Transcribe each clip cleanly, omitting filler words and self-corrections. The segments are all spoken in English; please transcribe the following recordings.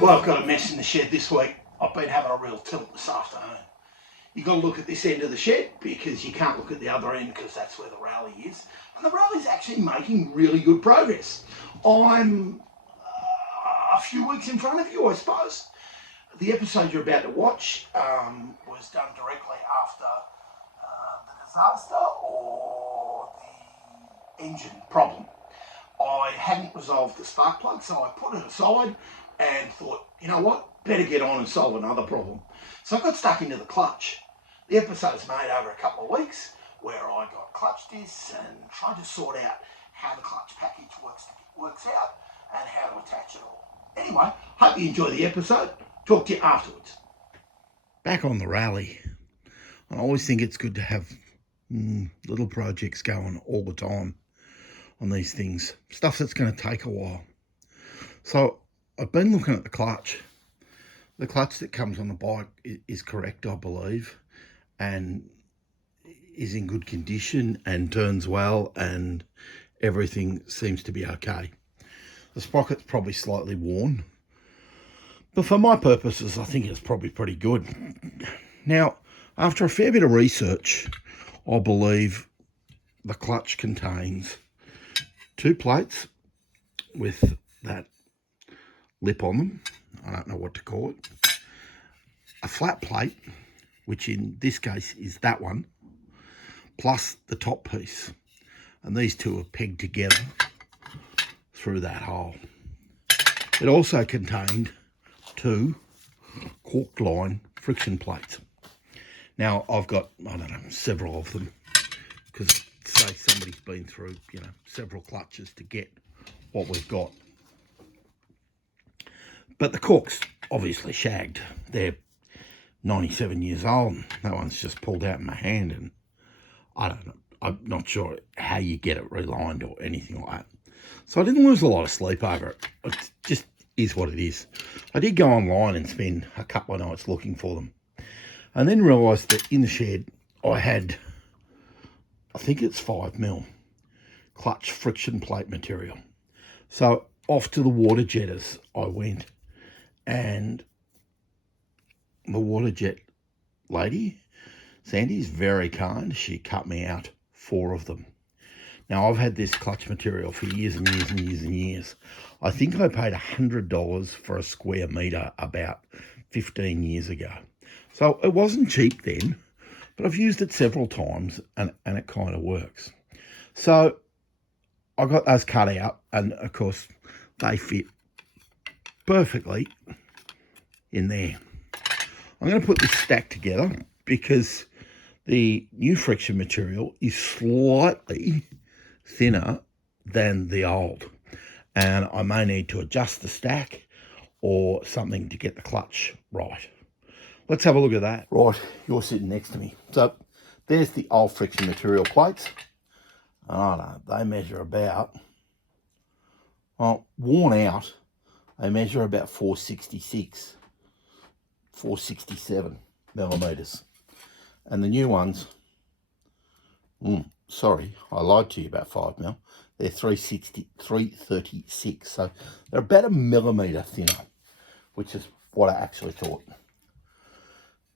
Well, I've got a mess in the shed this week. I've been having a real tilt this afternoon. You've got to look at this end of the shed because you can't look at the other end because that's where the Raleigh is. And the Raleigh's actually making really good progress. I'm a few weeks in front of you, I suppose. The episode you're about to watch was done directly after the disaster or the engine problem. I hadn't resolved the spark plug, so I put it aside and thought, you know what, better get on and solve another problem. So I got stuck into the clutch. The episode's made over a couple of weeks where I got clutch discs and tried to sort out how the clutch package works out and how to attach it all. Anyway, hope you enjoy the episode. Talk to you afterwards. Back on the Raleigh. I always think it's good to have little projects going all the time on these things. Stuff that's going to take a while. So I've been looking at the clutch. The clutch that comes on the bike is correct, I believe, and is in good condition and turns well and everything seems to be okay. The sprocket's probably slightly worn, but for my purposes, I think it's probably pretty good. Now, after a fair bit of research, I believe the clutch contains two plates with that lip on them. I don't know what to call it. A flat plate, which in this case is that one, plus the top piece. And these two are pegged together through that hole. It also contained two cork line friction plates. Now I've got, I don't know, several of them, because say somebody's been through, several clutches to get what we've got. But the cork's obviously shagged. They're 97 years old. That one's just pulled out in my hand, and I don't know. I'm not sure how you get it relined or anything like that. So I didn't lose a lot of sleep over it. It just is what it is. I did go online and spend a couple of nights looking for them, and then realised that in the shed I had, I think it's 5mm clutch friction plate material. So off to the water jetters I went, and the water jet lady, Sandy, is very kind. She cut me out 4 of them. Now, I've had this clutch material for years and years and years and years. I think I paid $100 for a square metre about 15 years ago. So it wasn't cheap then, but I've used it several times and it kind of works. So I got those cut out, and of course they fit perfectly in there. I'm going to put this stack together because the new friction material is slightly thinner than the old, and I may need to adjust the stack or something to get the clutch right. Let's have a look at that. Right, you're sitting next to me. So there's the old friction material plates. I don't know, they measure about, well, worn out, they measure about 466, 467 millimetres. And the new ones, sorry, I lied to you about 5mm. They're 336, so they're about a millimetre thinner, which is what I actually thought.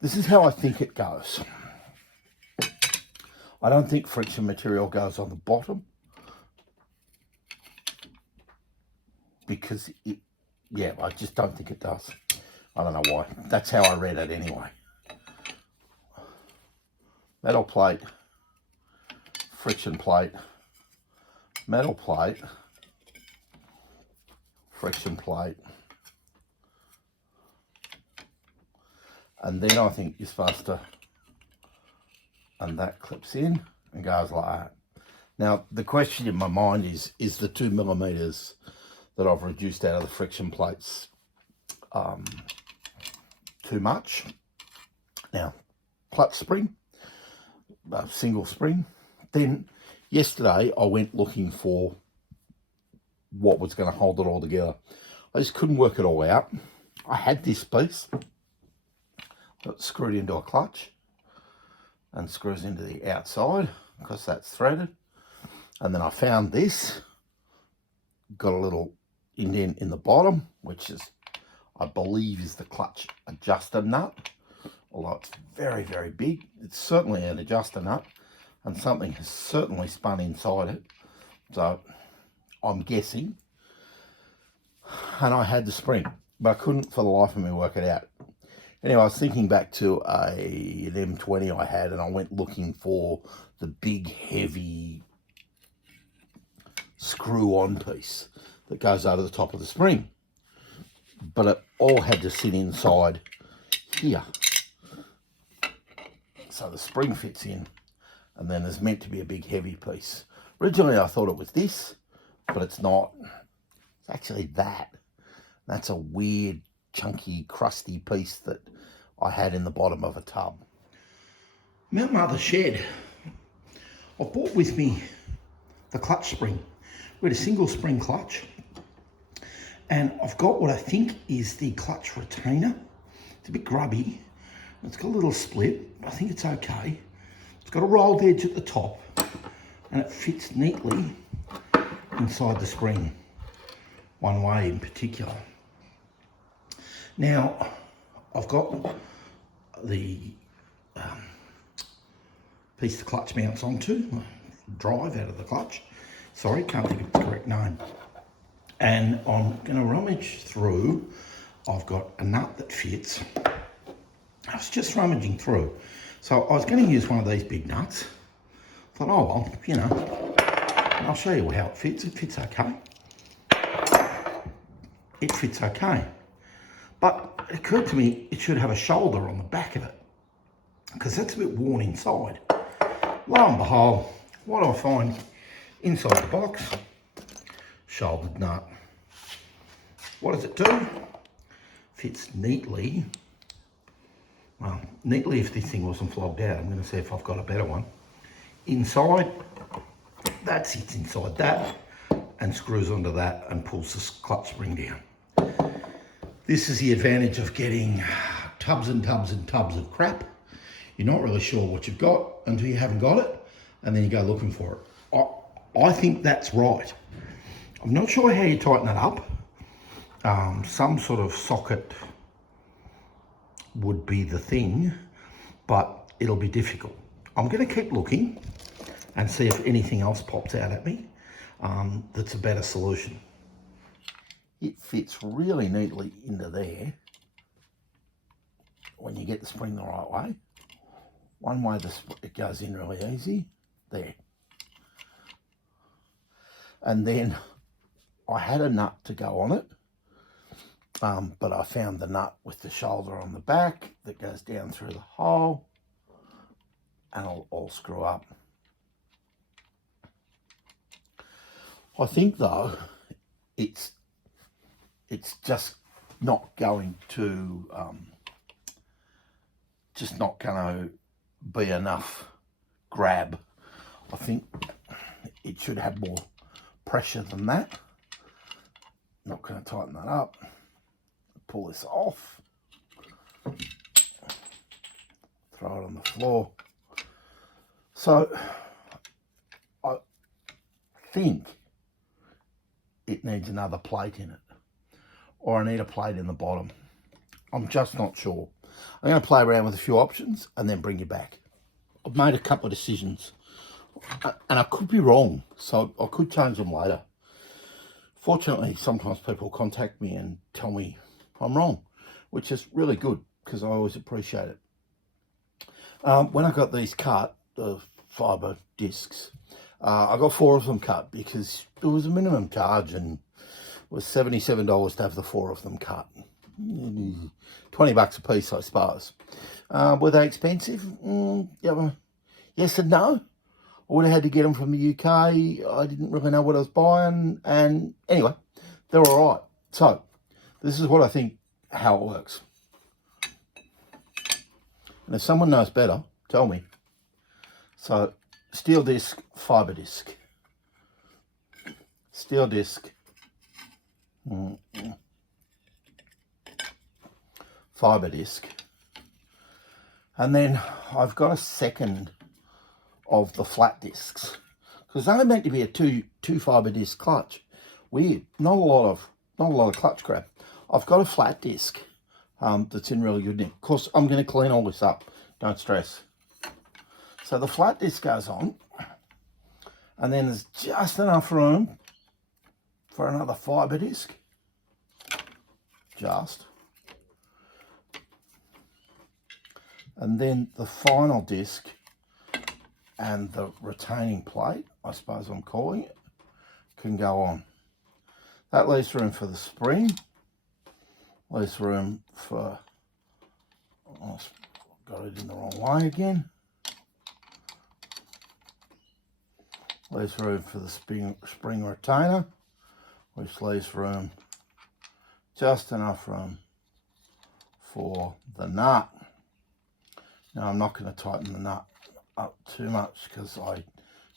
This is how I think it goes. I don't think friction material goes on the bottom, because I just don't think it does. I don't know why. That's how I read it anyway. Metal plate, friction plate, metal plate, friction plate. And then I think you're supposed to, and that clips in and goes like that. Now, the question in my mind is the 2 millimetres that I've reduced out of the friction plates too much? Now, clutch spring, single spring. Then yesterday I went looking for what was going to hold it all together. I just couldn't work it all out. I had this piece that's screwed into a clutch and screws into the outside because that's threaded. And then I found this, got a little indent in the bottom, which is I believe is the clutch adjuster nut, although it's very, very big. It's certainly an adjuster nut, and something has certainly spun inside it. So I'm guessing. And I had the spring, but I couldn't for the life of me work it out. Anyway, I was thinking back to an M20 I had, and I went looking for the big, heavy screw-on piece that goes over the top of the spring. But it all had to sit inside here. So the spring fits in, and then there's meant to be a big, heavy piece. Originally, I thought it was this, but it's not. It's actually that. That's a weird, chunky, crusty piece that I had in the bottom of a tub. My mother's shed. I brought with me the clutch spring. We had a single spring clutch, and I've got what I think is the clutch retainer. It's a bit grubby. It's got a little split. I think it's okay. It's got a rolled edge at the top, and it fits neatly inside the spring, one way in particular. Now, I've got the piece the clutch mounts onto, drive out of the clutch. Sorry, can't think of the correct name. And I'm going to rummage through. I've got a nut that fits. I was just rummaging through. So I was going to use one of these big nuts. I thought, oh well, you know, I'll show you how it fits. It fits okay. It fits okay. But it occurred to me it should have a shoulder on the back of it, because that's a bit worn inside. Lo and behold, what I find inside the box, shouldered nut. What does it do? Fits neatly. Well, neatly if this thing wasn't flogged out. I'm going to see if I've got a better one. Inside, that sits inside that and screws onto that and pulls the clutch spring down. This is the advantage of getting tubs and tubs and tubs of crap. You're not really sure what you've got until you haven't got it, and then you go looking for it. I think that's right. I'm not sure how you tighten it up. Some sort of socket would be the thing, but it'll be difficult. I'm going to keep looking and see if anything else pops out at me that's a better solution. It fits really neatly into there when you get the spring the right way. One way it goes in really easy, there. And then I had a nut to go on it, but I found the nut with the shoulder on the back that goes down through the hole, and it'll all screw up. I think though, it's just not going to be enough grab. I think it should have more pressure than that. Not going to tighten that up. Pull this off. Throw it on the floor. So I think it needs another plate in it, or I need a plate in the bottom. I'm just not sure. I'm going to play around with a few options and then bring you back. I've made a couple of decisions, and I could be wrong, so I could change them later. Fortunately, sometimes people contact me and tell me I'm wrong, which is really good because I always appreciate it. When I got these cut, the fibre discs, I got 4 of them cut because there was a minimum charge, and it was $77 to have the 4 of them cut. $20 a piece, I suppose. Were they expensive? Yeah, yes and no. I would have had to get them from the UK. I didn't really know what I was buying, and anyway, they're all right. So this is what I think how it works. And if someone knows better, tell me. So steel disc, fibre disc. Steel disc. Fibre disc. And then I've got a second of the flat discs, because they're meant to be a two fibre disc clutch. Weird. Not a lot of clutch grab. I've got a flat disc that's in really good nick. Of course, I'm going to clean all this up. Don't stress. So the flat disc goes on, and then there's just enough room for another fibre disc. Just. And then the final disc and the retaining plate, I suppose I'm calling it, can go on. That leaves room for the spring, leaves room for, oh, got it in the wrong way again, leaves room for the spring retainer, which leaves room, just enough room for the nut. Now I'm not going to tighten the nut up too much because I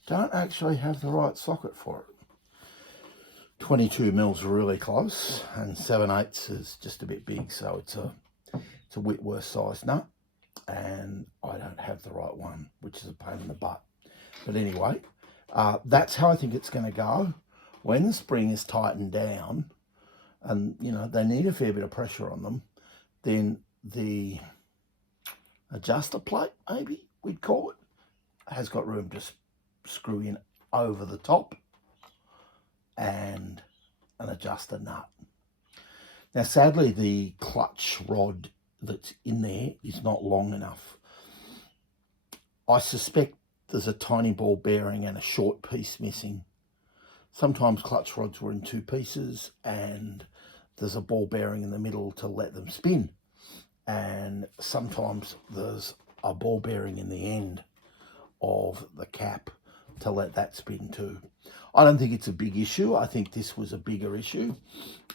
don't actually have the right socket for it. 22 mils are really close, and 7/8 is just a bit big, so it's a Whitworth size nut, and I don't have the right one, which is a pain in the butt. But anyway, that's how I think it's going to go. When the spring is tightened down, and you know they need a fair bit of pressure on them, then the adjuster plate, maybe we'd call it, has got room to screw in over the top, and an adjuster nut. Now sadly the clutch rod that's in there is not long enough. I suspect there's a tiny ball bearing and a short piece missing. Sometimes clutch rods were in 2 pieces and there's a ball bearing in the middle to let them spin, and sometimes there's a ball bearing in the end of the cap to let that spin too. I don't think it's a big issue. I think this was a bigger issue.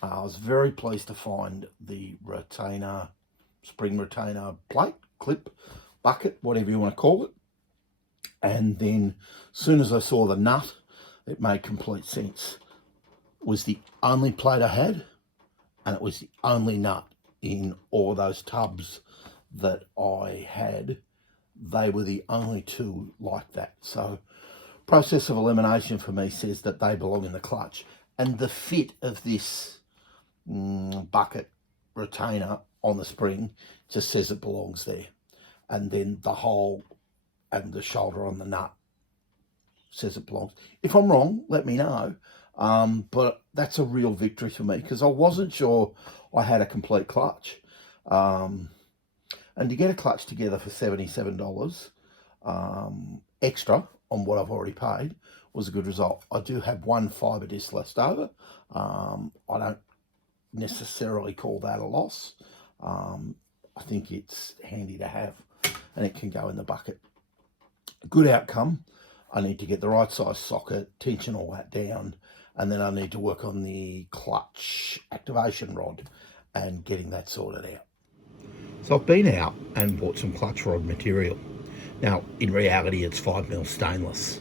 I was very pleased to find the retainer, spring retainer plate, clip, bucket, whatever you want to call it. And then as soon as I saw the nut, it made complete sense. It was the only plate I had, and it was the only nut in all those tubs that I had. They were the only 2 like that. So process of elimination for me says that they belong in the clutch, and the fit of this bucket retainer on the spring just says it belongs there, and then the hole and the shoulder on the nut says it belongs. If I'm wrong, let me know, but that's a real victory for me because I wasn't sure I had a complete clutch, and to get a clutch together for $77 extra on what I've already paid was a good result. I do have 1 fibre disc left over. I don't necessarily call that a loss. I think it's handy to have, and it can go in the bucket. Good outcome. I need to get the right size socket, tension all that down, and then I need to work on the clutch activation rod and getting that sorted out. So I've been out and bought some clutch rod material. Now, in reality, it's 5mm stainless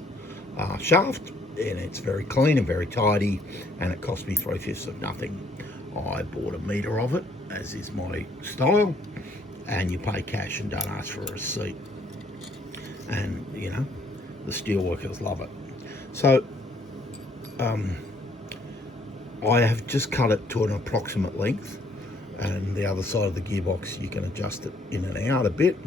shaft, and it's very clean and very tidy, and it cost me 3/5 of nothing. I bought a metre of it, as is my style, and you pay cash and don't ask for a receipt. And, you know, the steelworkers love it. So, I have just cut it to an approximate length, and the other side of the gearbox, you can adjust it in and out a bit.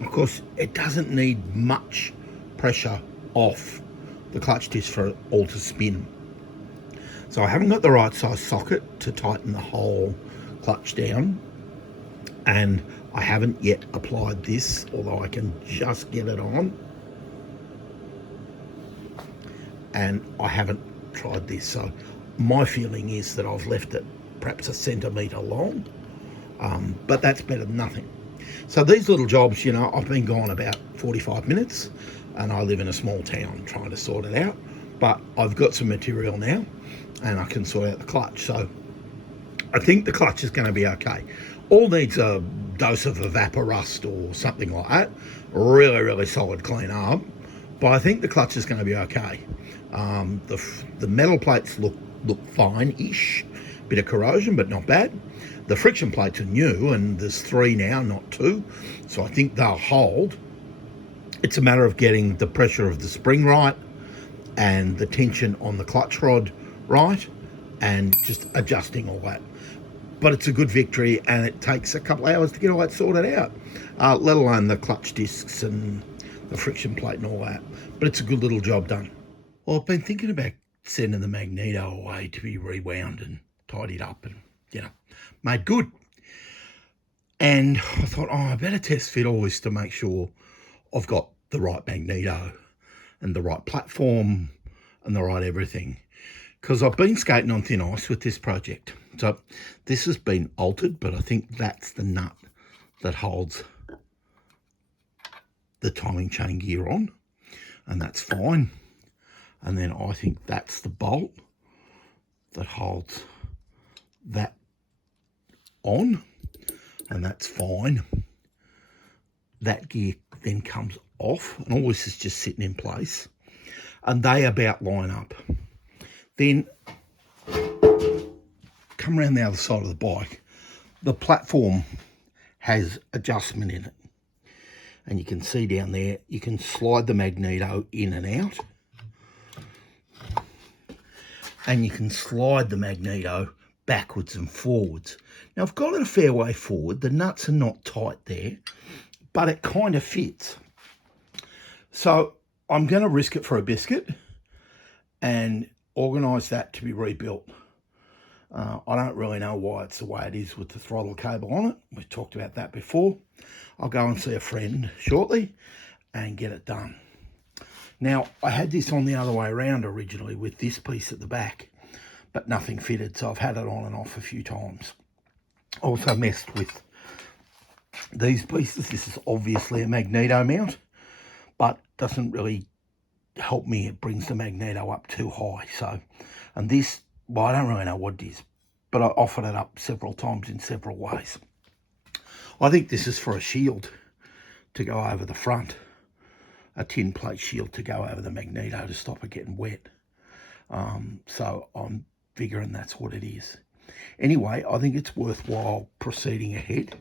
Of course, it doesn't need much pressure off the clutch disc for it all to spin. So I haven't got the right size socket to tighten the whole clutch down, and I haven't yet applied this, although I can just get it on. And I haven't tried this, so my feeling is that I've left it perhaps a centimetre long, but that's better than nothing. So these little jobs, you know, I've been gone about 45 minutes, and I live in a small town trying to sort it out, but I've got some material now and I can sort out the clutch. So I think the clutch is going to be okay. All needs a dose of evaporust or something like that. Really, really solid clean up, but I think the clutch is going to be okay. The metal plates look fine-ish. Bit of corrosion, but not bad. The friction plates are new, and there's 3 now, not 2. So I think they'll hold. It's a matter of getting the pressure of the spring right and the tension on the clutch rod right, and just adjusting all that. but it's a good victory, and it takes a couple of hours to get all that sorted out, let alone the clutch discs and the friction plate and all that. But it's a good little job done. Well, I've been thinking about sending the Magneto away to be rewound and tidied up and, you know, made good. And I thought, I better test fit all this to make sure I've got the right Magneto and the right platform and the right everything. Because I've been skating on thin ice with this project. So this has been altered, but I think that's the nut that holds the timing chain gear on, and that's fine. And then I think that's the bolt that holds that on, and that's fine. That gear then comes off, and all this is just sitting in place, and they about line up. Then come around the other side of the bike. The platform has adjustment in it, and you can see down there, you can slide the Magneto in and out, and you can slide the Magneto backwards and forwards. Now, I've got it a fair way forward. The nuts are not tight there, but it kind of fits. So I'm going to risk it for a biscuit and organise that to be rebuilt. I don't really know why it's the way it is with the throttle cable on it. We've talked about that before. I'll go and see a friend shortly and get it done. Now, I had this on the other way around originally with this piece at the back, but nothing fitted, so I've had it on and off a few times. Also messed with these pieces. This is obviously a Magneto mount, but doesn't really help me. It brings the Magneto up too high. So, and this, well, I don't really know what it is, but I offered it up several times in several ways. I think this is for a shield to go over the front, a tin plate shield to go over the Magneto to stop it getting wet. So I'm figuring that's what it is. Anyway, I think it's worthwhile proceeding ahead.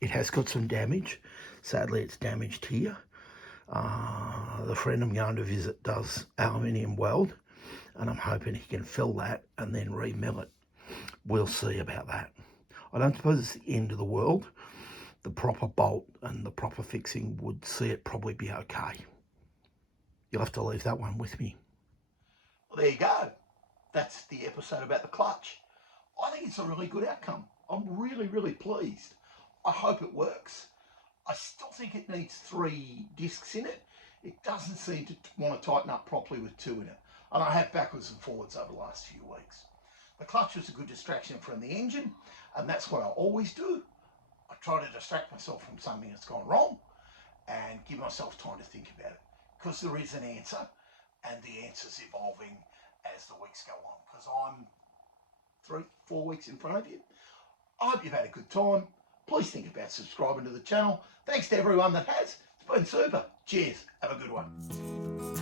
It has got some damage. Sadly, it's damaged here. The friend I'm going to visit does aluminium weld, and I'm hoping he can fill that and then remill it. We'll see about that. I don't suppose it's the end of the world. The proper bolt and the proper fixing would see it probably be okay. You'll have to leave that one with me. Well, there you go. That's the episode about the clutch. I think it's a really good outcome. I'm really, really pleased. I hope it works. I still think it needs 3 discs in it. It doesn't seem to want to tighten up properly with 2 in it. And I have backwards and forwards over the last few weeks. The clutch was a good distraction from the engine, and that's what I always do. I try to distract myself from something that's gone wrong and give myself time to think about it, because there is an answer, and the answer's evolving as the weeks go on, because I'm 3-4 weeks in front of you. I hope you've had a good time. Please think about subscribing to the channel. Thanks to everyone that has. It's been super. Cheers. Have a good one.